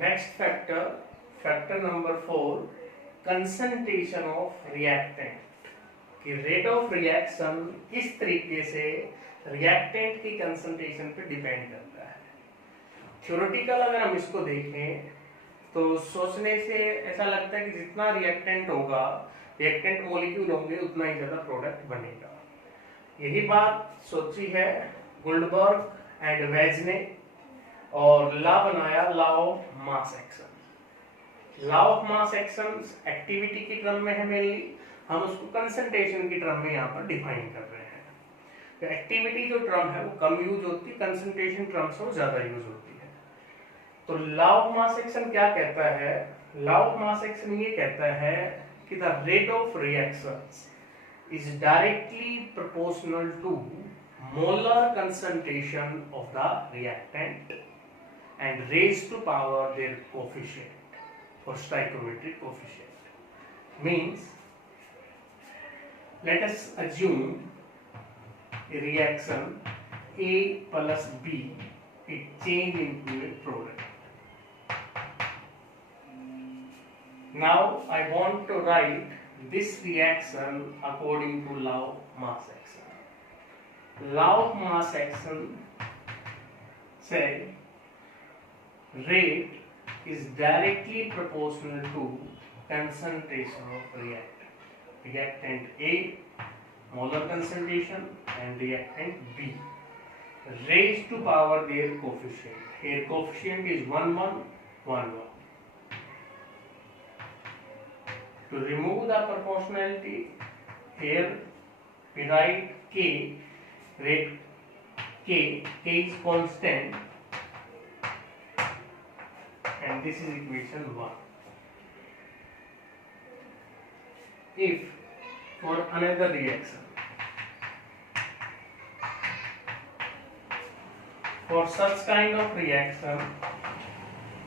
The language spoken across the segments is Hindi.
Next factor, factor number 4, concentration of reactant. कि रेट ऑफ रिएक्शन किस तरीके से रिएक्टेंट की कंसंट्रेशन पे डिपेंड करता है। थ्योरेटिकल अगर हम इसको देखें तो सोचने से ऐसा लगता है कि जितना रिएक्टेंट होगा, रिएक्टेंट मॉलिक्यूल होंगे, उतना ही ज्यादा प्रोडक्ट बनेगा। यही बात सोची है गुल्डबर्ग एंड वेज ने, और लॉ बनाया, law of mass action. Law of mass action activity की टर्म में है मेनली, हम उसको कंसंट्रेशन की टर्म में यहाँ पर डिफाइन कर रहे हैं। तो एक्टिविटी जो टर्म है वो कम यूज होती है, कंसंट्रेशन टर्म से वो ज्यादा यूज होती है। तो लॉ ऑफ मास एक्शन क्या कहता है? लॉ ऑफ मास एक्शन ये कहता है कि the rate of reactions is directly proportional to molar concentration of the reactant and raised to power their coefficient or stoichiometric coefficient. Means, let us assume a reaction A plus B, it change into a product. Now I want to write this reaction according to law of mass action. Law of mass action say rate is directly proportional to concentration of reactant. Reactant A, molar concentration, and reactant B, raised to power their coefficient. Here coefficient is 1 1 1 1. To remove the proportionality, here we write K, rate K is constant, and this is equation 1. If for another reaction, for such kind of reaction,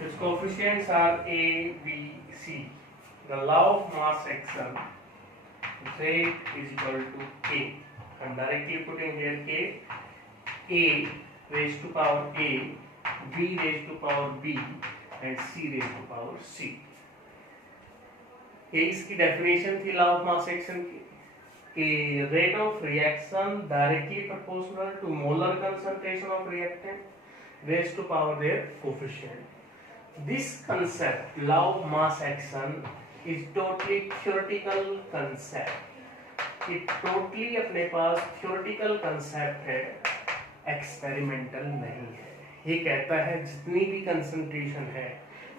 its coefficients are A, B, C. The law of mass action, rate is equal to K. I'm directly putting here K. A raised to power A, B raised to power B, and C raised to power C. ये इसकी डेफिनेशन थी लॉ ऑफ मास एक्शन की, कि rate of reaction directly proportional to molar concentration of reactant raised to power their coefficient. This concept, law of mass action, is totally theoretical concept. ये totally अपने पास theoretical concept है, experimental नहीं है। ये कहता है जितनी भी concentration है,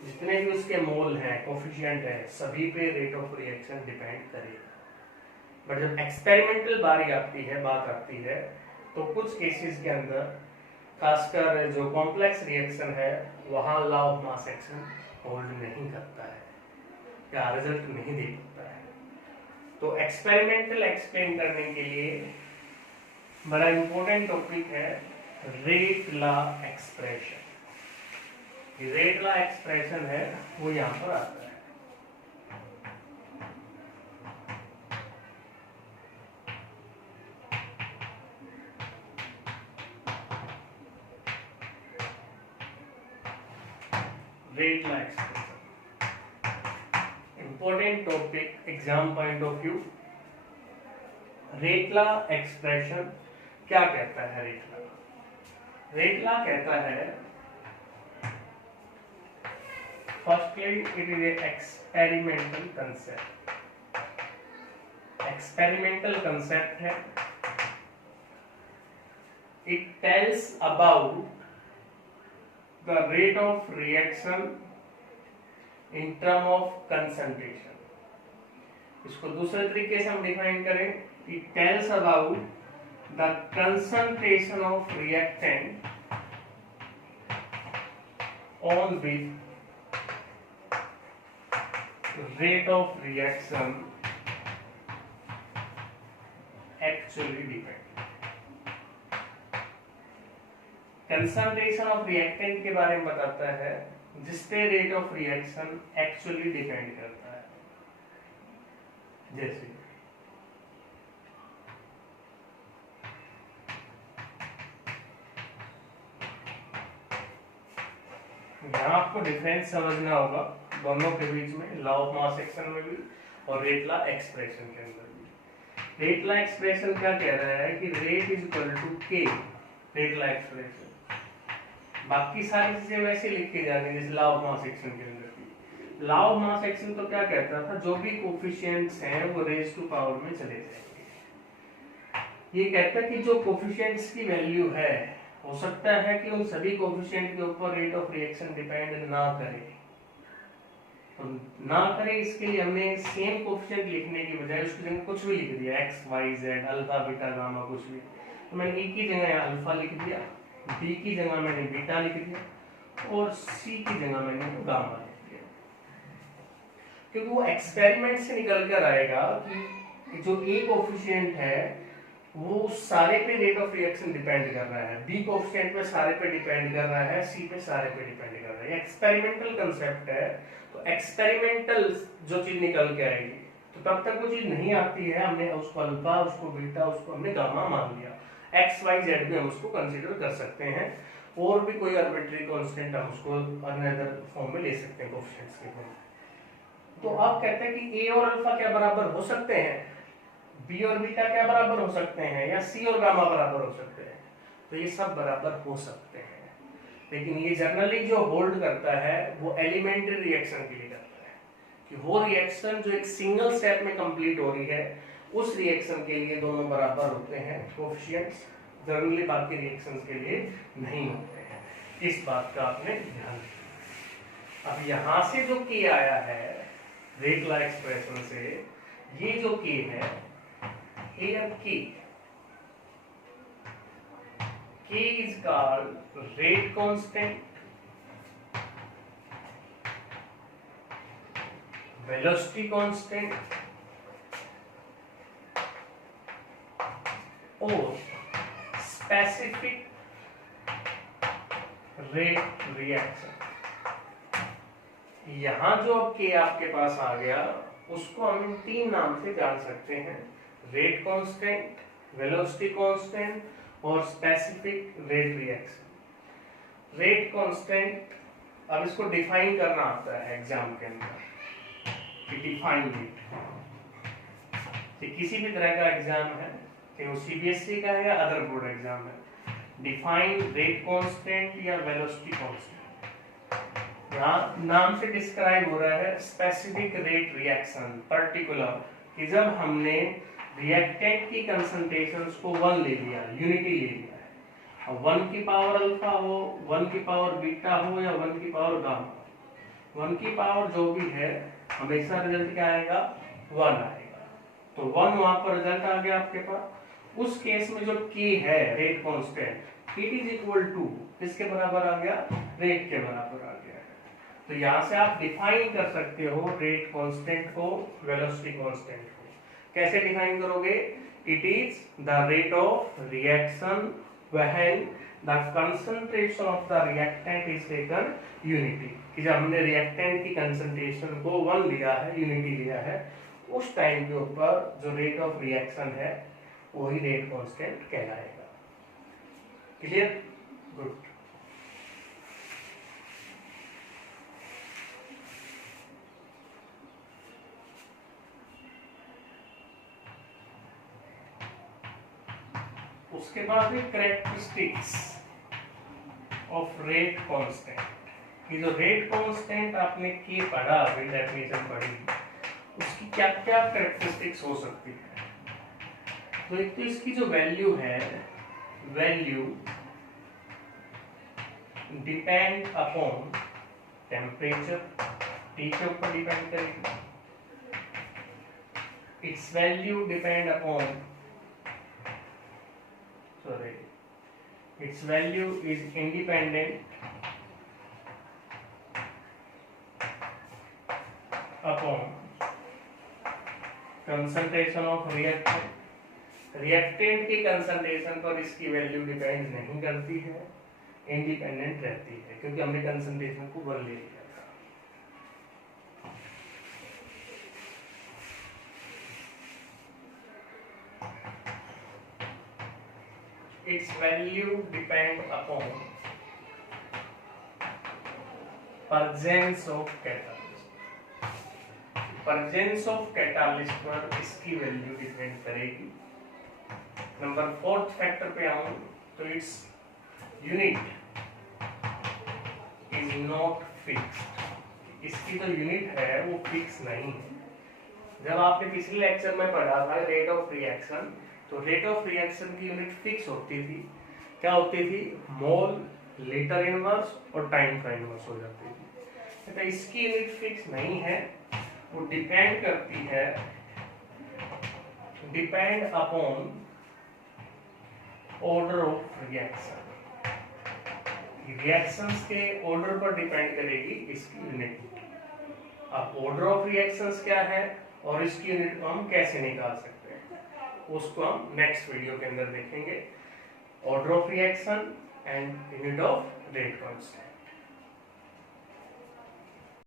जितने भी उसके मोल हैं, कोफिशिएंट है, सभी पे रेट ऑफ रिएक्शन डिपेंड करेगा। बट जब एक्सपेरिमेंटल बारी आती है, बात आती है, तो कुछ केसेस के अंदर, खासकर जो कॉम्प्लेक्स रिएक्शन है, वहां law of mass action hold नहीं करता है या रिजल्ट नहीं दे सकता है। तो एक्सपेरिमेंटल एक्सप्लेन करने के लिए बड़ा इंपॉर्टेंट टॉपिक है rate law expression. Rate law expression है वो यहां पर आता है। Rate law expression important topic exam point of view. Rate law expression क्या कहता है? रेट लॉ कहता है, firstly it is a experimental concept. Experimental concept है, it tells about the rate of reaction in term of concentration. इसको दूसरे तरीके से हम डिफाइन करें, it tells about the concentration of reactant on which rate of reaction actually depend. Concentration of reactant के बारे में बताता है जिस पे rate of reaction actually depend करता है। जैसे यहाँ आपको डिफरेंस समझना होगा दोनों के बीच में, लॉ ऑफ मास एक्शन में भी और रेट लॉ एक्सप्रेशन के अंदर भी। रेट लॉ एक्सप्रेशन क्या कह रहा है कि रेट इज इक्वल टू के, रेट लॉ एक्सप्रेशन। बाकी सारी चीजें वैसे लिख के जानी जैसे लॉ ऑफ मास एक्शन के अंदर की। लॉ ऑफ मास एक्शन तो क्या कहता था, जो भी कोफिशिएंट्स हैं वो रेज टू पावर में चले जाएंगे। ये कहता है कि जो कोफिशिएंट्स की वैल्यू है, हो सकता है कि उन सभी कोफिशिएंट के ऊपर रेट ऑफ रिएक्शन डिपेंड ना करे, तो ना करे इसके लिए हमने सेम कोफिशिएंट लिखने की बजाय उसकी जगह कुछ भी लिख दिया, X Y Z alpha beta gamma कुछ भी। तो मैंने ए की जगह अल्फा लिख दिया, बी की जगह मैंने बीटा लिख दिया और सी की जगह मैंने गामा लिख दिया, क्योंकि वो एक्सपेरिमेंट से निकल कर आएगा कि जो ए कोफिशिएंट है वो सारे पे रेट ऑफ रिएक्शन डिपेंड कर रहा है, बी कोफिशिएंट पे सारे पे डिपेंड कर रहा है, सी पे सारे पे डिपेंड कर रहा है। एक्सपेरिमेंटल कंसेप्ट है, तो एक्सपेरिमेंटल जो चीज निकल के आएगी, तो तब तक वो चीज नहीं आती है, हमने उसको अल्फा, उसको बीटा, उसको हमने गामा मान लिया। एक्स वाई जेड भी हम उसको कंसीडर कर सकते हैं, और भी कोई आर्बिट्री कांस्टेंट हम उसको अनदर फॉर्म में ले सकते हैं कोफिशिएंट्स के फॉर्म में। तो आप कहते हैं कि ए और अल्फा क्या बराबर हो सकते हैं, बी और बीटा क्या बराबर हो सकते हैं, या सी और गामा बराबर हो सकते हैं? तो ये सब बराबर हो सकते हैं, लेकिन ये जनरली जो होल्ड करता है वो एलिमेंट्री रिएक्शन के लिए करता है, कि वो रिएक्शन जो एक सिंगल स्टेप में कंप्लीट हो रही है उस रिएक्शन के लिए दोनों बराबर होते हैं कोएफिशिएंट्स, जनरली बाकी रिएक्शंस के लिए नहीं होते हैं। इस बात का आपने ध्यान रखना। अब यहां से जो के आया है रेट लॉ एक्सप्रेशन से, ये जो के है here k is called rate constant, velocity constant और specific rate reaction। यहां जो अब k आपके पास आ गया उसको हम तीन नाम से जान सकते हैं, रेट कांस्टेंट, वेलोसिटी कांस्टेंट और specific rate reaction. Rate constant, अब इसको डिफाइन करना आता है एग्जाम के अंदर कि डिफाइन रेट, कि किसी भी तरह का एग्जाम है, कि वो सीबीएसई का है या अदर बोर्ड एग्जाम है, डिफाइन रेट कांस्टेंट या वेलोसिटी कांस्टेंट। यहाँ नाम से डिस्क्राइब हो रहा है स्पेसिफिक रेट रिएक्शन, पर्टिकुलर, कि जब हमने रिएक्टेंट की कंसंट्रेशंस को 1 ले लिया, यूनिटी ले लिया है, अब 1 की पावर अल्फा हो, 1 की पावर बीटा हो या 1 की पावर गामा, 1 की पावर जो भी है हमेशा रिजल्ट क्या आएगा, 1 आएगा। तो 1 वहां पर रिजल्ट आ गया आपके पास। उस केस में जो k है rate constant, it is equal to किसके बराबर आ गया, रेट के बराबर आ गया है। तो यहां से आप डिफाइन कर सकते हो रेट कांस्टेंट को, वेलोसिटी कांस्टेंट को। कैसे डिफाइन करोगे, it is the rate of reaction when the concentration of the reactant is taken unity, कि जब हमने रिएक्टेंट की कंसंट्रेशन को 1 लिया है, यूनिटी लिया है, उस टाइम के ऊपर जो रेट ऑफ रिएक्शन है वही रेट कांस्टेंट कहलाएगा। Clear, good. उसके बाद है कैरेक्टरिस्टिक्स ऑफ रेट कांस्टेंट, कि जो रेट कांस्टेंट आपने के पढ़ा, अभी डेफिनेशन पढ़ी, उसकी क्या क्या कैरेक्टरिस्टिक्स हो सकती है। तो एक तो इसकी जो वैल्यू है, value depend upon temperature, T के ऊपर डिपेंड करेगी। It's value depend upon, sorry, its value is independent upon concentration of reactant। Reactant की कंसंट्रेशन पर इसकी वैल्यू डिपेंड नहीं करती है, इंडिपेंडेंट रहती है, क्योंकि हमने कंसंट्रेशन को 1 ले लिया था। its value depend upon परजेंस of catalyst. परजेंस of catalyst पर इसकी वैल्यू डिपेंड करेगी। नंबर 4th फैक्टर पे आऊं तो its unit is not fixed. इसकी जो यूनिट है वो फिक्स नहीं है। जब आपने पिछले लेक्चर में पढ़ा था रेट ऑफ रिएक्शन, तो रेट ऑफ रिएक्शन की यूनिट फिक्स होती थी। क्या होती थी? मोल, लीटर इनवर्स और टाइम का इनवर्स हो जाती थी। तो इसकी यूनिट फिक्स नहीं है, वो डिपेंड करती है, depend upon order of reaction. Reactions के ऑर्डर पर डिपेंड करेगी इसकी यूनिट। अब ऑर्डर ऑफ रिएक्शंस क्या है और इसकी यूनिट को हम कैसे निकाल सकते हैं, उसको हम नेक्स्ट वीडियो के अंदर देखेंगे। Order of reaction and unit of rate constant.